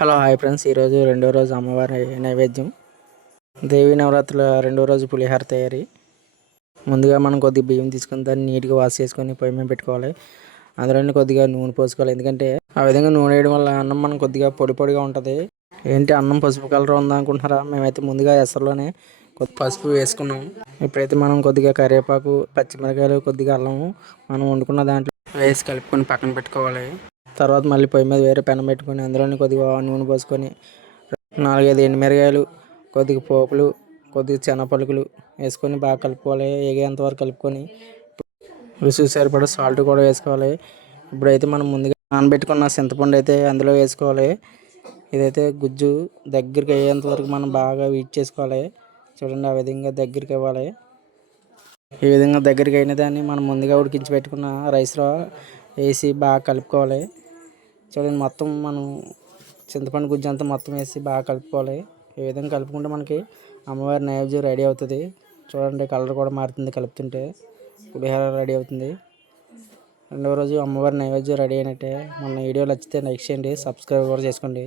Hello hi friends, ఈరోజు రెండో రోజు అమ్మవారి నైవేద్యం. దేవీ నవరాత్రుల రెండో రోజు పులిహార తయారీ. ముందుగా మనం కొద్దిగా బియ్యం తీసుకుని దాన్ని నీట్గా వాష్ చేసుకొని పొయ్యి మీద పెట్టుకోవాలి. అందులోనే కొద్దిగా నూనె పోసుకోవాలి, ఎందుకంటే ఆ విధంగా నూనె వేయడం వల్ల అన్నం మనం కొద్దిగా పొడి పొడిగా ఉంటుంది. ఏంటి అన్నం పసుపు కలర్ ఉందా అనుకుంటున్నారా? మేమైతే ముందుగా ఎసరులోనే కొద్ది పసుపు వేసుకున్నాం. ఇప్పుడైతే మనం కొద్దిగా కరివేపాకు, పచ్చిమిరకాయలు, కొద్దిగా అల్లము మనం వండుకున్న దాంట్లో వేసి కలుపుకొని పక్కన పెట్టుకోవాలి. తర్వాత మళ్ళీ పొయ్యి మీద వేరే పెనం పెట్టుకొని అందులోని కొద్దిగా నూనె పోసుకొని 4-5 ఎండుమిరగాయలు, కొద్దిగా పోపులు, కొద్దిగా శనగపలుకులు వేసుకొని బాగా కలుపుకోవాలి. ఏగేంత వరకు కలుపుకొని రుచికి సరిపడా సాల్ట్ కూడా వేసుకోవాలి. ఇప్పుడైతే మనం ముందుగా నానబెట్టుకున్న చింతపండు అయితే అందులో వేసుకోవాలి. ఇదైతే గుజ్జు దగ్గరికి అయ్యేంత వరకు మనం బాగా వీట్ చేసుకోవాలి. చూడండి, ఆ విధంగా దగ్గరికి ఇవ్వాలి. ఈ విధంగా దగ్గరికి అయిన దాన్ని మనం ముందుగా ఉడికించి పెట్టుకున్న రైస్లో వేసి బాగా కలుపుకోవాలి. చూడండి, మొత్తం మనం చింతపండు గుజ్జు అంతా మొత్తం వేసి బాగా కలుపుకోవాలి. ఈ విధంగా కలుపుకుంటే మనకి అమ్మవారి నైవేద్యం రెడీ అవుతుంది. చూడండి, కలర్ కూడా మారుతుంది కలుపుతుంటే. పులిహోర రెడీ అవుతుంది. రెండవ రోజు అమ్మవారి నైవేద్యం రెడీ అయినట్టే. మన వీడియో నచ్చితే లైక్ చేయండి, సబ్స్క్రైబ్ కూడా చేసుకోండి.